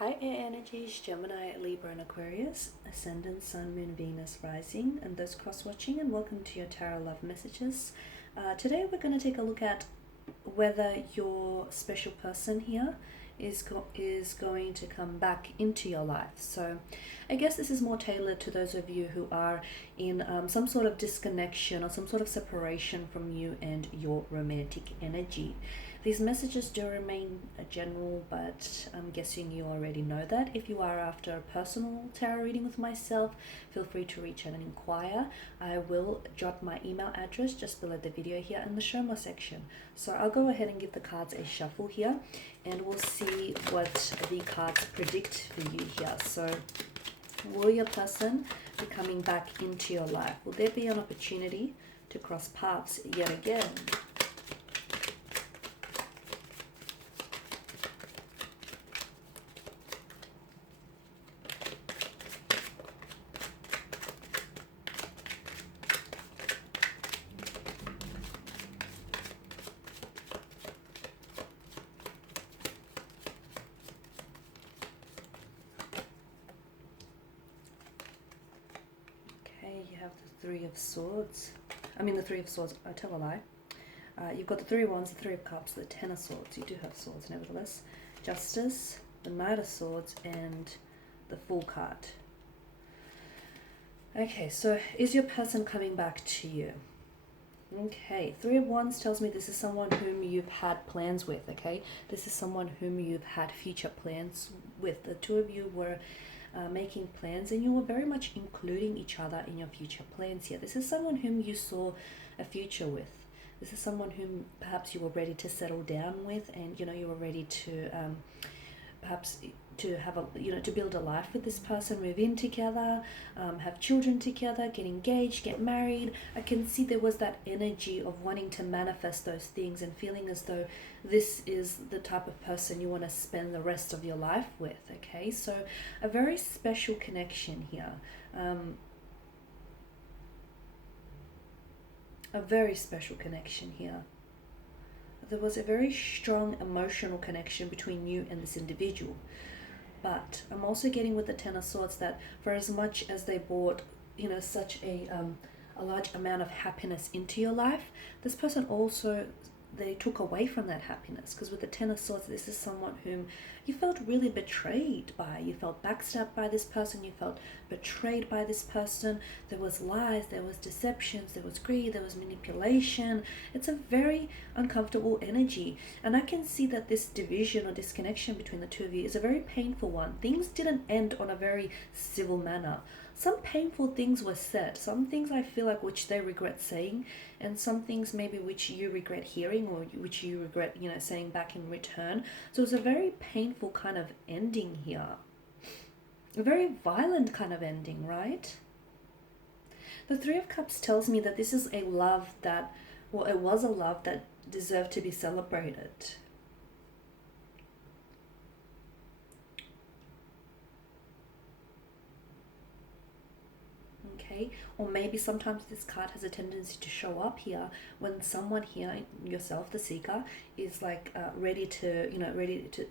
Hi Air Energies, Gemini, Libra and Aquarius, Ascendant, Sun, Moon, Venus, Rising, and those cross-watching, and welcome to your Tarot Love Messages. Today we're going to take a look at whether your special person here is going to come back into your life. So I guess this is more tailored to those of you who are in some sort of disconnection or some sort of separation from you and your romantic energy. These messages do remain general, but I'm guessing you already know that. If you are after a personal tarot reading with myself, feel free to reach out and inquire. I will jot my email address just below the video here in the show more section. So I'll go ahead and give the cards a shuffle here, and we'll see what the cards predict for you here. So will your person be coming back into your life? Will there be an opportunity to cross paths yet again? You have the Three of Swords. The Three of Swords, I tell a lie. You've got the Three of Wands, the Three of Cups, the Ten of Swords. You do have swords, nevertheless. Justice, the Knight of Swords, and the Fool card. Okay, so is your person coming back to you? Okay, Three of Wands tells me this is someone whom you've had plans with, okay? This is someone whom you've had future plans with. The two of you were making plans, and you were very much including each other in your future plans here. This is someone whom you saw a future with. This is someone whom perhaps you were ready to settle down with, and you were ready to perhaps to have to build a life with this person, move in together, have children together, get engaged, get married. I can see there was that energy of wanting to manifest those things and feeling as though this is the type of person you want to spend the rest of your life with. Okay, so a very special connection here. A very special connection here. There was a very strong emotional connection between you and this individual. But I'm also getting with the Ten of Swords that for as much as they brought, such a large amount of happiness into your life, this person also, they took away from that happiness. Because with the Ten of Swords, this is someone whom you felt really betrayed by. You felt backstabbed by this person. You felt betrayed by this person. There was lies, there was deceptions, there was greed, there was manipulation. It's a very uncomfortable energy. And I can see that this division or disconnection between the two of you is a very painful one. Things didn't end on a very civil manner. Some painful things were said. Some things I feel like which they regret saying, and some things maybe which you regret hearing or which you regret, saying back in return. So it's a very painful kind of ending here. A very violent kind of ending, right? The Three of Cups tells me that this is a love that, well, it was a love that deserved to be celebrated. Or maybe sometimes this card has a tendency to show up here when someone here, yourself, the seeker, is like ready to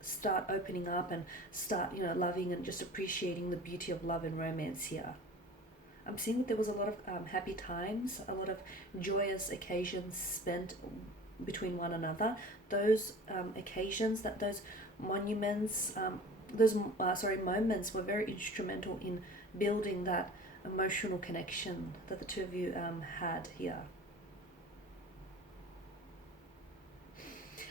start opening up and start, loving and just appreciating the beauty of love and romance here. I'm seeing that there was a lot of happy times, a lot of joyous occasions spent between one another. Those occasions, those moments were very instrumental in building that emotional connection that the two of you had here.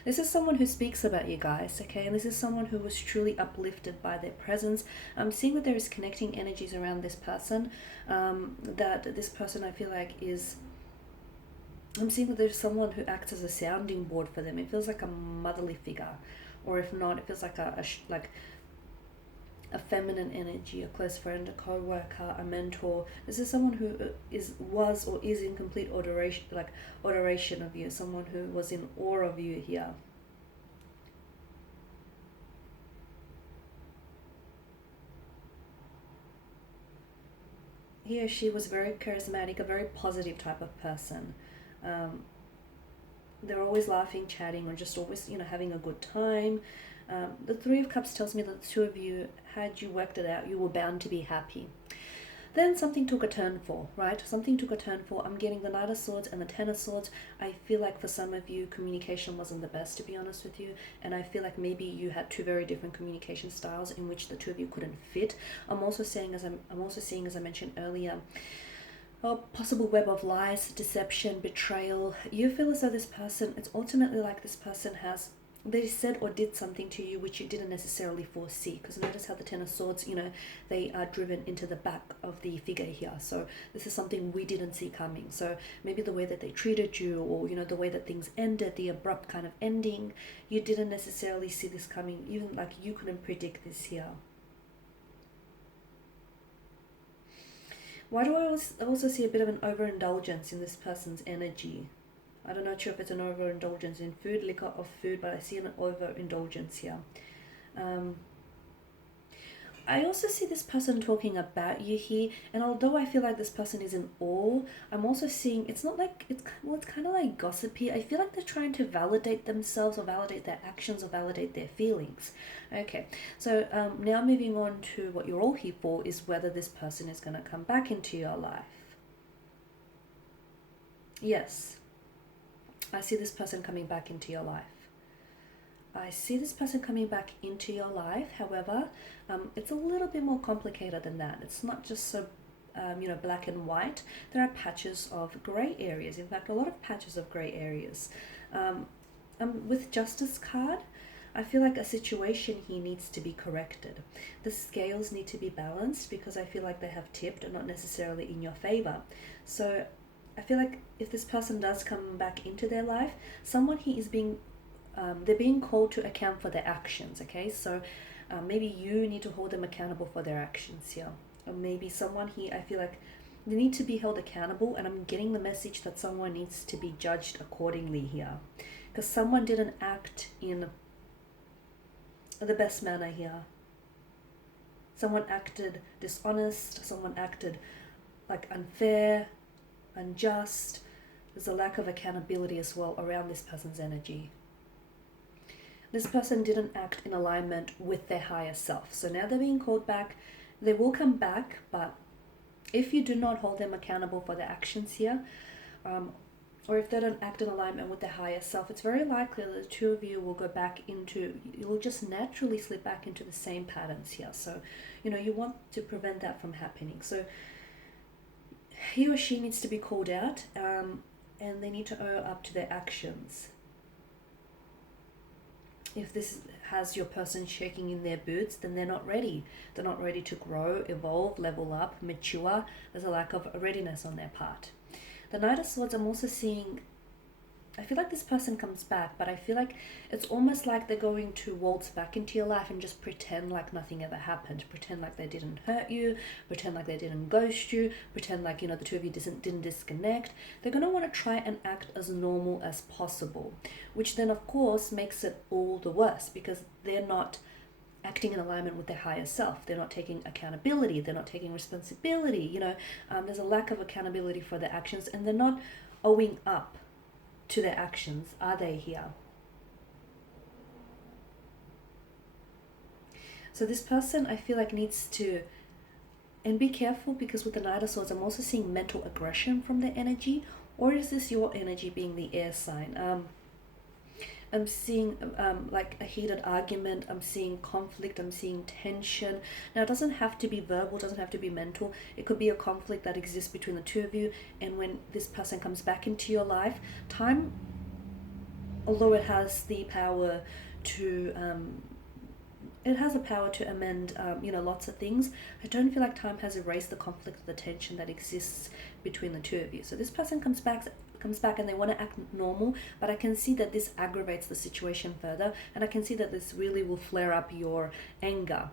This is someone who speaks about you guys, okay? And this is someone who was truly uplifted by their presence. I'm seeing that there is connecting energies around this person, that this person I feel like is... I'm seeing that there's someone who acts as a sounding board for them. It feels like a motherly figure, or if not, it feels like a feminine energy, a close friend, a co-worker, a mentor. This is someone who was or is in complete adoration of you, someone who was in awe of you here. He or she was very charismatic, a very positive type of person. They're always laughing, chatting, or just always, having a good time. The Three of Cups tells me that the two of you, had you worked it out, you were bound to be happy. Then something took a turn for, right? Something took a turn for. I'm getting the Knight of Swords and the Ten of Swords. I feel like for some of you, communication wasn't the best, to be honest with you. And I feel like maybe you had two very different communication styles in which the two of you couldn't fit. I'm also seeing, as I mentioned earlier, a possible web of lies, deception, betrayal. You feel as though this person, it's ultimately like this person they said or did something to you which you didn't necessarily foresee. Because notice how the Ten of Swords, they are driven into the back of the figure here. So this is something we didn't see coming. So maybe the way that they treated you, or the way that things ended, the abrupt kind of ending, you didn't necessarily see this coming. Even like you couldn't predict this here. Why do I also see a bit of an overindulgence in this person's energy? I'm not sure if it's an overindulgence in food, liquor, or food, but I see an overindulgence here. I also see this person talking about you here, and although I feel like this person is in awe, I'm also seeing it's not like it's kind of like gossipy. I feel like they're trying to validate themselves, or validate their actions, or validate their feelings. Okay, so now moving on to what you're all here for is whether this person is going to come back into your life. Yes, I see this person coming back into your life. I see this person coming back into your life. However, it's a little bit more complicated than that. It's not just so, black and white. There are patches of grey areas. In fact, a lot of patches of grey areas. With Justice card, I feel like a situation here needs to be corrected. The scales need to be balanced because I feel like they have tipped and not necessarily in your favor. So I feel like if this person does come back into their life, someone here is they're being called to account for their actions, okay? So maybe you need to hold them accountable for their actions here. Or maybe someone here, I feel like they need to be held accountable, and I'm getting the message that someone needs to be judged accordingly here. Because someone didn't act in the best manner here. Someone acted dishonest, someone acted like unfair, unjust. There's a lack of accountability as well around this person's energy. This person didn't act in alignment with their higher self. So now they're being called back. They will come back, but if you do not hold them accountable for their actions here, or if they don't act in alignment with their higher self, it's very likely that the two of you will go back into, you'll just naturally slip back into the same patterns here. So, you want to prevent that from happening. So he or she needs to be called out, and they need to own up to their actions. If this has your person shaking in their boots, then they're not ready. They're not ready to grow, evolve, level up, mature. There's a lack of readiness on their part. The Knight of Swords, I'm also seeing, I feel like this person comes back, but I feel like it's almost like they're going to waltz back into your life and just pretend like nothing ever happened. Pretend like they didn't hurt you, pretend like they didn't ghost you, pretend like, the two of you didn't disconnect. They're going to want to try and act as normal as possible, which then of course makes it all the worse because they're not acting in alignment with their higher self. They're not taking accountability. They're not taking responsibility. There's a lack of accountability for their actions, and they're not owing up to their actions, are they here? So this person, I feel like, needs to, and be careful, because with the Knight of Swords, I'm also seeing mental aggression from their energy. Or is this your energy being the air sign? I'm seeing like a heated argument. I'm seeing conflict. I'm seeing tension. Now, it doesn't have to be verbal. It doesn't have to be mental. It could be a conflict that exists between the two of you. And when this person comes back into your life, time, although it has the power to amend, lots of things, I don't feel like time has erased the conflict or the tension that exists between the two of you. So this person comes back and they want to act normal, but I can see that this aggravates the situation further, and I can see that this really will flare up your anger.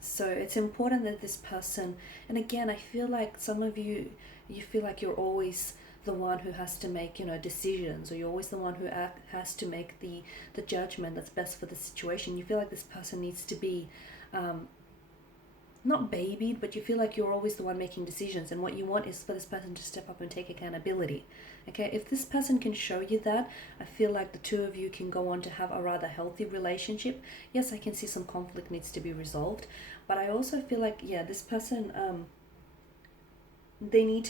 So it's important that this person, and again, I feel like some of you feel like you're always the one who has to make decisions, or you're always the one who has to make the judgment that's best for the situation. You feel like this person needs to be not babied, but you feel like you're always the one making decisions, and what you want is for this person to step up and take accountability. Okay, if this person can show you that, I feel like the two of you can go on to have a rather healthy relationship. Yes, I can see some conflict needs to be resolved, but I also feel like, yeah, this person, they need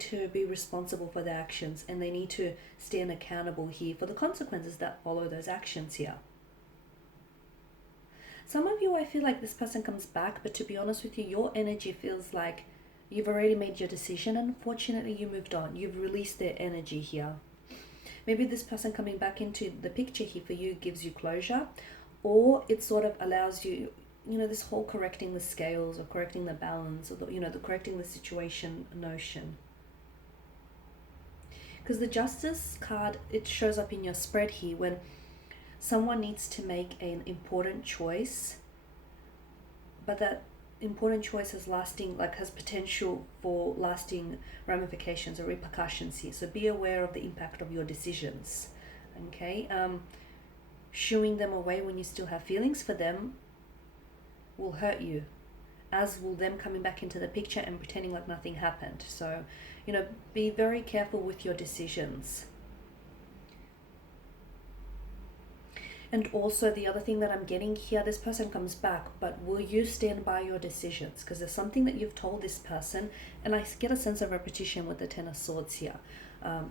to be responsible for their actions, and they need to stand accountable here for the consequences that follow those actions here. Some of you, I feel like this person comes back, but to be honest with you, your energy feels like you've already made your decision, and unfortunately you moved on. You've released their energy here. Maybe this person coming back into the picture here for you gives you closure, or it sort of allows you, this whole correcting the scales or correcting the balance, or the correcting the situation notion. Because the Justice card, it shows up in your spread here when someone needs to make an important choice, but that important choice has potential for lasting ramifications or repercussions here. So be aware of the impact of your decisions. Okay, shooing them away when you still have feelings for them will hurt you, as will them coming back into the picture and pretending like nothing happened. So, be very careful with your decisions. And also the other thing that I'm getting here, this person comes back, but will you stand by your decisions? Because there's something that you've told this person, and I get a sense of repetition with the Ten of Swords here.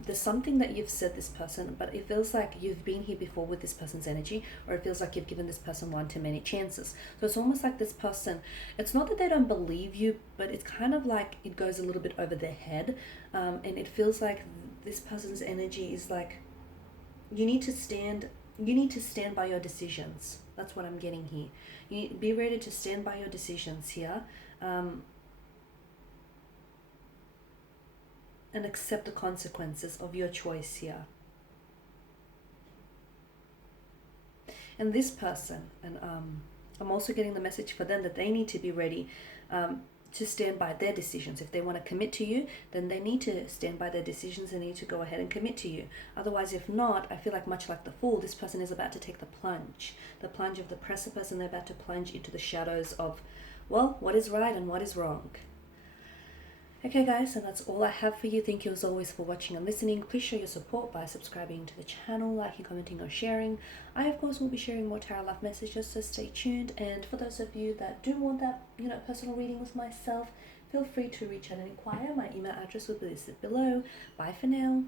There's something that you've said this person, but it feels like you've been here before with this person's energy, or it feels like you've given this person one too many chances. So it's almost like this person, it's not that they don't believe you, but it's kind of like it goes a little bit over their head. And it feels like this person's energy is like, you need to stand by your decisions. That's what I'm getting here. You be ready to stand by your decisions here, and accept the consequences of your choice here. And this person, and I'm also getting the message for them that they need to be ready to stand by their decisions. If they want to commit to you, then they need to stand by their decisions. They need to go ahead and commit to you. Otherwise, if not, I feel like much like the Fool, this person is about to take the plunge of the precipice, and they're about to plunge into the shadows of, well, what is right and what is wrong. Okay guys, and that's all I have for you. Thank you as always for watching and listening. Please show your support by subscribing to the channel, liking, commenting, or sharing. I of course will be sharing more tarot love messages, so stay tuned. And for those of you that do want that personal reading with myself, feel free to reach out and inquire. My email address will be listed below. Bye for now.